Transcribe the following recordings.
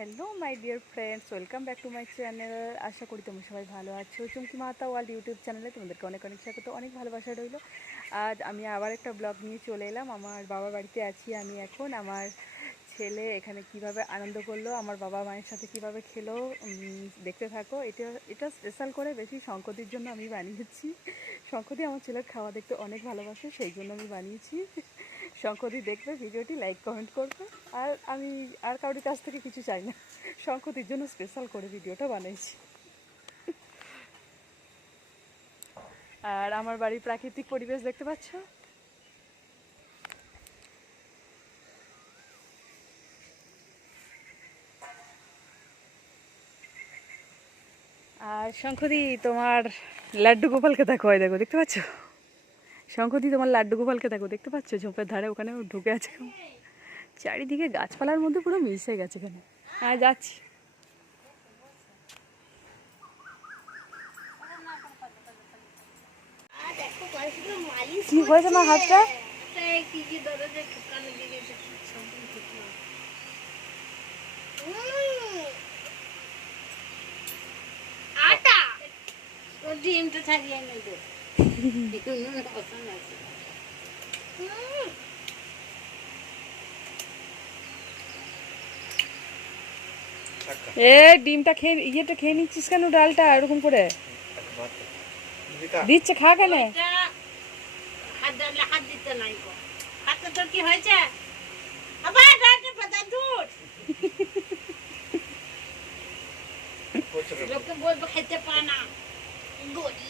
Hello my dear friends, welcome back to my channel. আশা করি তোমরা সবাই ভালো আছো। চুমকি মাতা ওয়ার্ল্ড ইউটিউব চ্যানেলে তোমাদেরকে অনেক অনেক স্বাগত, অনেক ভালোবাসা রইল। আজ আমি আবার একটা ব্লগ নিয়ে চলে এলাম। আমার বাবার বাড়িতে আছি আমি এখন। আমার ছেলে এখানে কীভাবে আনন্দ করল, আমার বাবা মায়ের সাথে কীভাবে খেলো দেখতে থাকো। এটা এটা স্পেশাল করে বেশি শঙ্কতির জন্য আমি বানিয়েছি। শঙ্কতি আমার ছেলের খাওয়া দেখতে অনেক ভালোবাসে, সেই জন্য আমি বানিয়েছি। শঙ্কতি দেখবে, ভিডিওটি লাইক কমেন্ট করবে। আর আমি আর কারোর কাছ থেকে কিছু চাই না। শঙ্কতির জন্য স্পেশাল করে ভিডিওটা বানিয়েছি আর আমার বাড়ির প্রাকৃতিক পরিবেশ দেখতে পাচ্ছ? আর শঙ্কদি তোমার লাড্ডু গোপালকে দেখো দেখো, দেখতে পাচ্ছ? শঙ্কদি তোমার লাড্ডু গোপালকে দেখো, দেখতে পাচ্ছ? ঝোপের ধারে ওখানে ঢুকে আছে। চারিদিকে গাছপালার মধ্যে পুরো মিশে গেছে এখানে। হ্যাঁ যাচ্ছি। কি হয়েছে মা হাতটা ডিমটা ছাড়িয়ে দে একটু নুন পছন্দ আছে এ ডিমটা খেয়ে ইয়েটা খেয়ে নিচ্ছিস কেন? ডালটা এরকম করে? দিচ্ছে খা কেন? এটা হাত ডালে হাত দিতে নাই গো। হাতে তোর কি হয়েছে? আবার ডালটা পাতা দূর লোকে বলব খেতে পায় না। গরিব।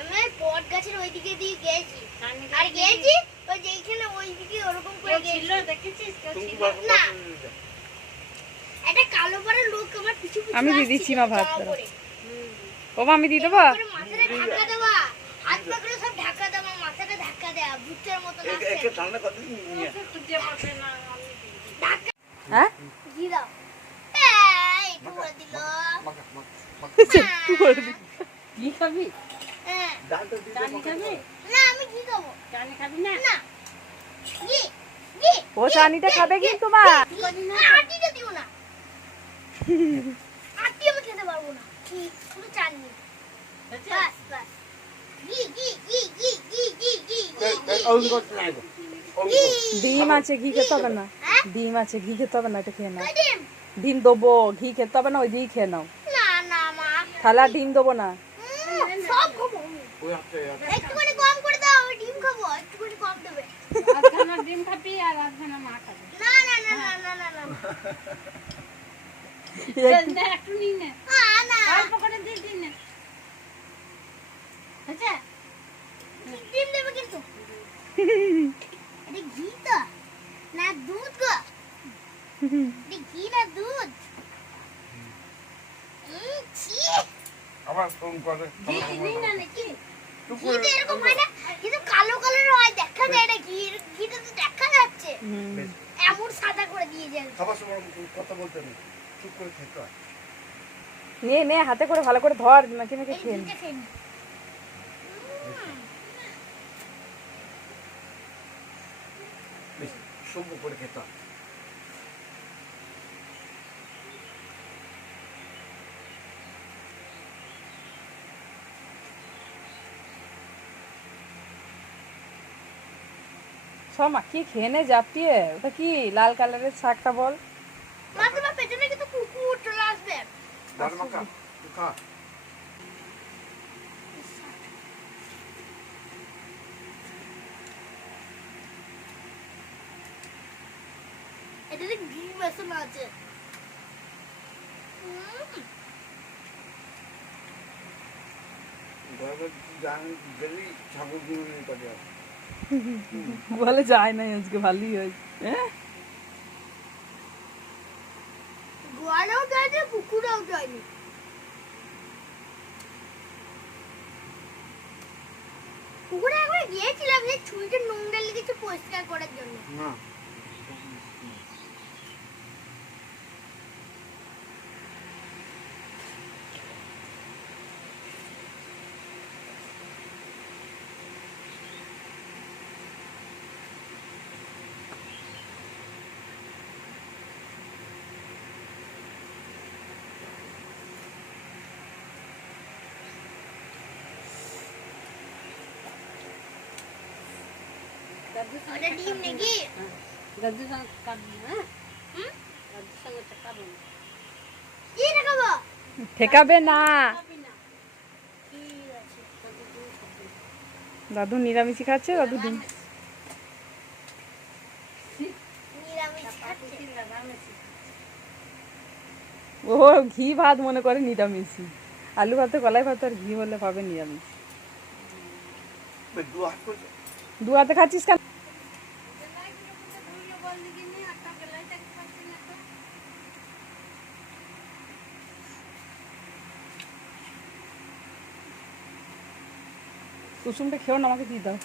আমি বট গাছের ওইদিকে দিয়ে গেছি। আর গেছি ওই যেখানে ওইদিকে ওরকম করে ছিল দেখেছিস? না। একটা কালো পাড়ার লোক আমার পিছু পিছু আমি দিয়ে দিচ্ছি মা ভাত। ও মা, আমি দিয়ে দেবো? করে মাথাটা ঢাকা দেওয়া। হাত পা সব ঢাকা দেওয়া মাথাটা ধাক্কা দেওয়া মতো হ্যাঁ? দাও। এই, করে দিল। ঘি খাবি? ও চানিটা খাবে কি মা ডিম আছে ঘি খেতে হবে না ডিম আছে ঘি খেতে হবে না এটা খেয়ে নাও ডিম দেবো ঘি খেতে হবে না ওই দিয়েই খেয়ে নাও থালা ডিম দেবো না সব খাব। কম করে দাও ডিম খাব কম দেবে। আধখানা ডিম খাবি আর আধখানা মা খাবে। না না না না না না না। একটু- দে, একটু নিই নে না না অল্প করে দিয়ে দিই নে হয়েছে ডিম দেবে কিন্তু এটা ঘি তো না দুধ গো এটা ঘি না দুধ উম, ছি, আবার ফোন করে ঘি চিনি না নাকি ঘিটা এরকম হয় না। কিন্তু কালো কালার হয় দেখা যায় না ঘি ঘিটা তো দেখা যাচ্ছে। এমন সাদা করে দিয়ে যায়। খাবার সময় কথা বলতে নেই চুপ করে খেতে হয়। নে নে হাতে করে ভালো করে ধর নাকি নাকি খেয়ে সভ্য করে খেতে হয়। ছ মাখিয়ে খেয়ে নে জাপিয়ে। ওটা কি লাল কালারের শাকটা বল? এটাতে ঘি বেসন আছে। জানি ছাগল দিয়ে বলে যায় নাই আজকে ভালোই হয়েছে হ্যাঁ? যায়নি পুকুরেও যায়নি। পুকুরে একবার গিয়েছিলাম যে ছুরিটা নোংরা লেগেছে পরিষ্কার করার জন্য। না। ওটা ডিম নাকি দাদুর সঙ্গে কাটবো হ্যাঁ হুম? দাদুর সঙ্গে কাটবো না কি দেখাবো ঠেকাবে না দাদু খাচ্ছে ডিম নিরামিষ খাচ্ছে দাদা মেশি ও ঘি ভাত মনে করে নিরামিষই আলু ভাতে কলাই ভাত আর ঘি হলে পাবে নিরামিষ দু হাতে খাচ্ছিস কেন কুসুমটা খেও আমাকে দিয়ে দাও।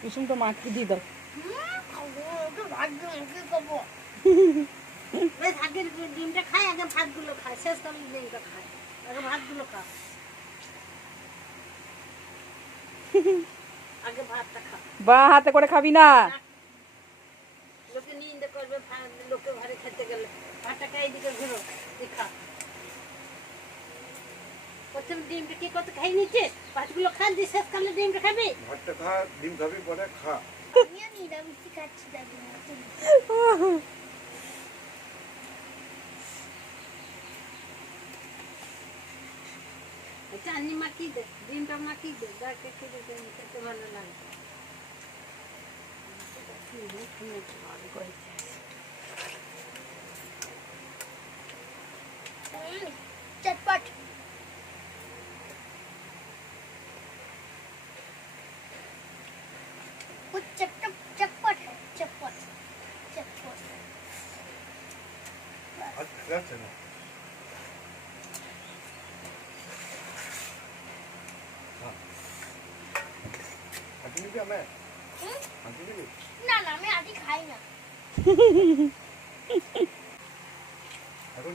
কুসুমটা মাকে দিয়ে দাও। বা, হাতে করে খাবি না। লোকে নিন্দে করবে লোকে ঘরে খেতে গেলে। ভাতটা খাই দিকে ঘুরো খা। প্রথম ডিমটা কি কত খাই নিচ্ছে? ভাতগুলো খা দিয়ে শেষ করলে ডিমটা খাবি? ভাতটা খা ডিম খাবি পরে খা। আমিও খাচ্ছি দাদু চাননি মাখি দে ডিমটা দে দাঁড়কে খেতে দে খেতে ভালো লাগে। চটপট। না না আমি আদি খাই না। এখন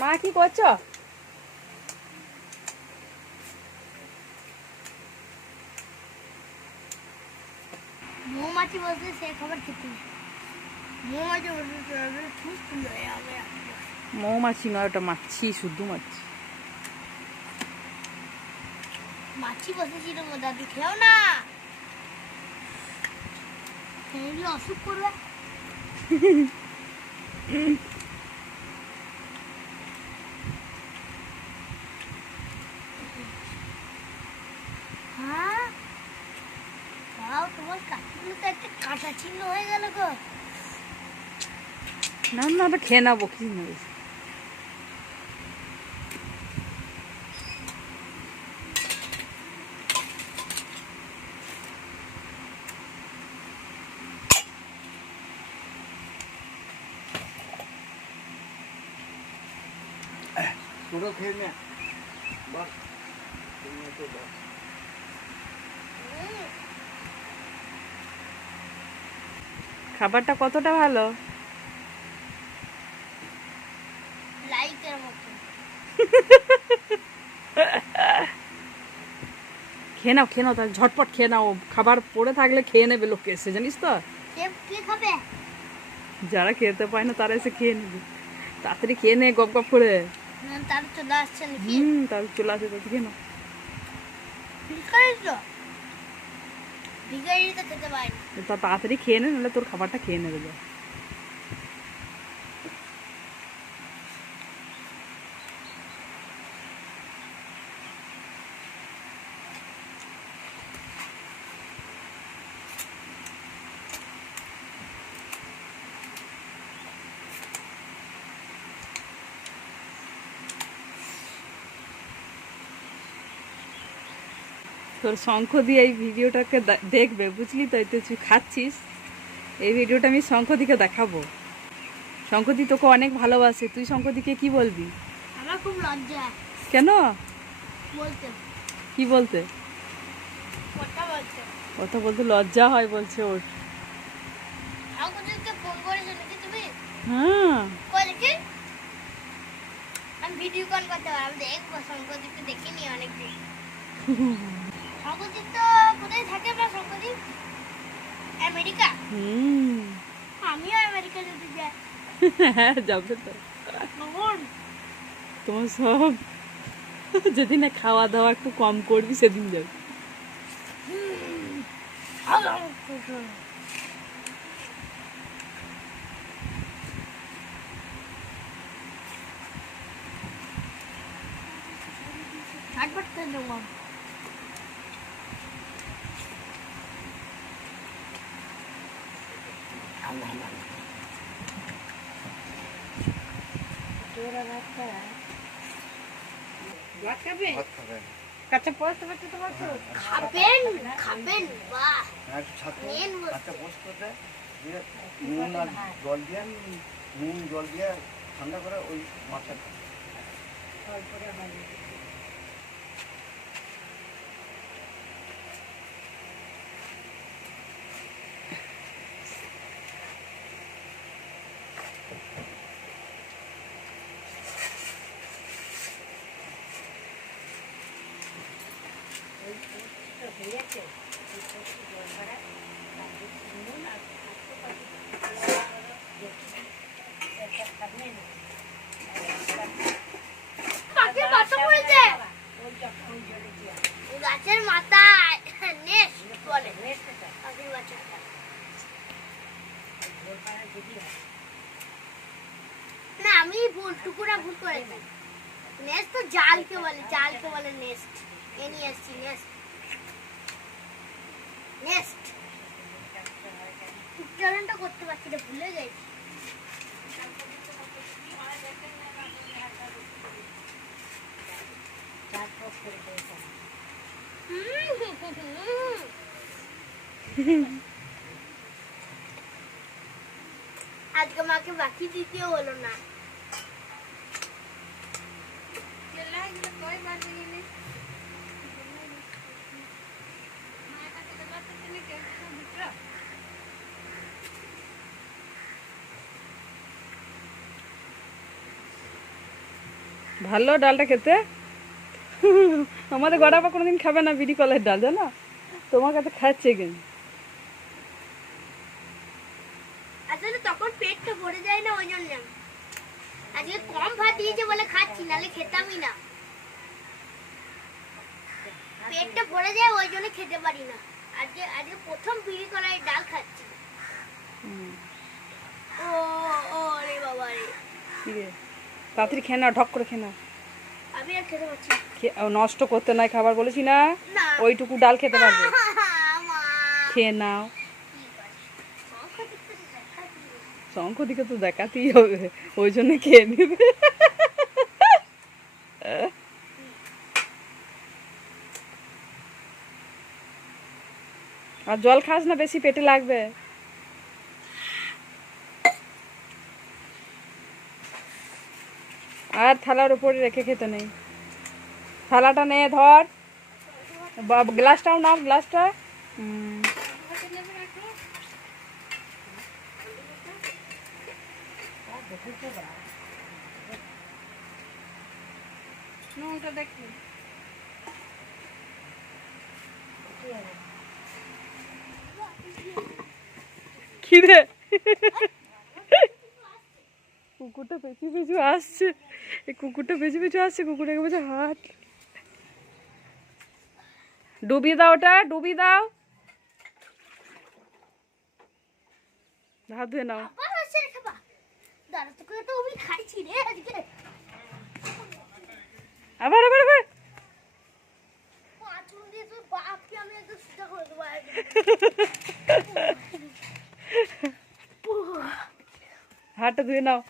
মা কি করছ? মৌমাছি বলতে সে খবর খেতে মৌমাছি বলতে খুব সুন্দর মৌমাছি নয় ওটা মাছি শুধু মাছি। মাছি বসেছিল গো দাদু, খেও না। খেলে অসুখ করবে। হ্যাঁ? তোমার কাকিগুলো তো একটা কাটা চিহ্ন হয়ে গেল গো। না না খেয়ে নেব কি নেবে তোরা খেয়ে নে। বাস তো বাস খাবারটা কতটা ভালো? মতো। খেয়ে নাও খেয়ে নাও তাহলে ঝটপট খেয়ে নাও। খাবার পড়ে থাকলে খেয়ে নেবে লোকে এসে জানিস তো? কে কে খাবে? যারা খেতে পায় না তারা এসে খেয়ে নেবে। তাড়াতাড়ি খেয়ে নে গপ গপ করে। তার চলে আসছে হুম তারপর চলে আসে তাতে খেয়ে নাও ভিখারি তো পায় না। তাড়াতাড়ি খেয়ে নে নাহলে তোর খাবারটা খেয়ে নেবে তোর শঙ্খ দিয়ে এই ভিডিওটাকে দেখবে বুঝলি তো? এতে তুই খাচ্ছিস এই ভিডিওটা আমি শঙ্খ দিকে দেখাবো। শঙ্করদি তোকে অনেক ভালোবাসে। তুই শঙ্করদিকে কি বলবি? আমার খুব লজ্জা। কেন? বলতে। কি বলতে? কথা বলতে। কথা বলতে লজ্জা হয় বলছে ওর। হ্যাঁ। আমি ভিডিও কল করতে পারি আমি দেখব শঙ্করদীপকে দেখিনি অনেকদিন। শঙ্করদীপ তো কোথায় থাকে না শঙ্করদীপ আমেরিকা। হুম। আমিও আমেরিকা যেতে যাই হ্যাঁ যাবে তো। তোমার সব। যেদিন না খাওয়া দাওয়া একটু কম করবি সেদিন যাবে ভাত খাবে ভাত খাবেন কাছে পড়তে পারছে তোমার তো? খাবেন খাবেন বাহ। হ্যাঁ বস্তু। নুন আর জল দিয়ে নুন জল দিয়ে ঠান্ডা করে ওই মাছটা পাখির বাসা পড়েছে গাছের মাথায় নেস্ট বলে পাখির বাচ্চাটা না আমি ভুল টুকুরা ভুল করেছি নেস্ট তো জালকে বলে জালকে বলে নেস্ট এ নিয়ে নেস্ট নেস্ট উচ্চারণটা করতে পারছি না, ভুলে আজকে মাকে বাকি দিতেও হলো না। ভালো ডালটা খেতে? আমাদের গড়াপা কোনোদিন খাবে না বিড়ি কলের ডাল, জানো? তোমার কাছে খাচ্ছে কেন? পেটটা ভরে যায় না, ওই জন্য। আজকে কম ভাত দিয়েছে বলে খাচ্ছি নালে খেতামই না। পেটটা ভরে যায় ওই জন্য খেতে পারি না। আজকে আজকে প্রথম কলাই ডাল খাচ্ছি। ও ও রে বাবা রে। তাড়াতাড়ি খেয়ে নাও ঢক করে খেয়ে নাও। আমি আর খেতে পারছি না। নষ্ট করতে নাই খাবার বলেছি না? ওইটুকু ডাল খেতে পারবে। খেয়ে নাও। শঙ্খ দিকে তো দেখাতেই হবে। ওই জন্য খেয়ে নেবে। আর জল খাস না, বেশি পেটে লাগবে। আর থালার উপরে রেখে খেতে নেই। থালাটা নে, ধর। গ্লাসটাও নাও, গ্লাসটা। দেখি। খিদে। কুকুরটা পেছু পেছু আসছে। এই কুকুরটা পেছু পেছু আসছে কুকুরটাকে বলছে হাত ডুবিয়ে দাও ওটা ডুবিয়ে দাও। হাত ধুয়ে নাও। আবার আবার আবার আবার পাঁচ মিনিট দিয়ে তোর বাপকে আমি একদম সুদ্ধা করে দেবো হাতটা ধুয়ে নাও।